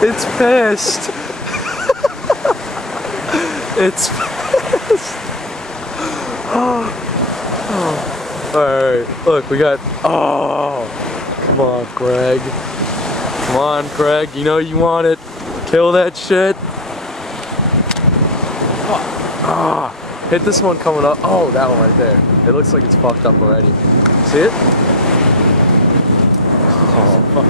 It's pissed. It's pissed. Oh. Alright, look, we got, oh, come on, Craig. Come on, Craig, you know you want it. Kill that shit. Ah, hit this one coming up. Oh, that one right there. It looks like it's fucked up already. See it? Oh, fuck.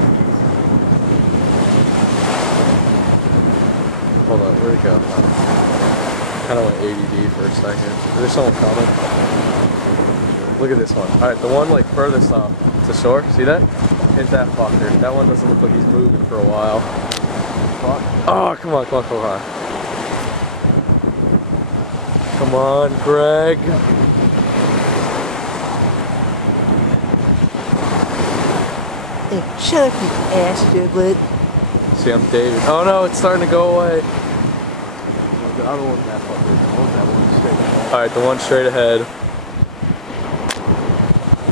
Hold on, where'd it go? Kind of went ADD for a second. Is there someone coming? Look at this one. Alright, the one like furthest off to shore. See that? Hit that fucker. That one doesn't look like he's moving for a while. Oh, come on, come on, come on. Come on, Greg. Hey, shut up, you ass driblet. See, I'm David. Oh no, it's starting to go away. I don't want that fucker. I want that one straight ahead. Alright, the one straight ahead.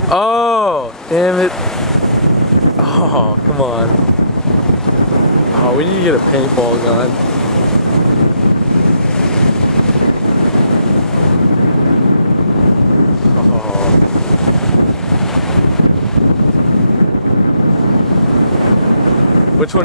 Oh, damn it. Oh, come on. Oh, we need to get a paintball gun. Oh. Which one?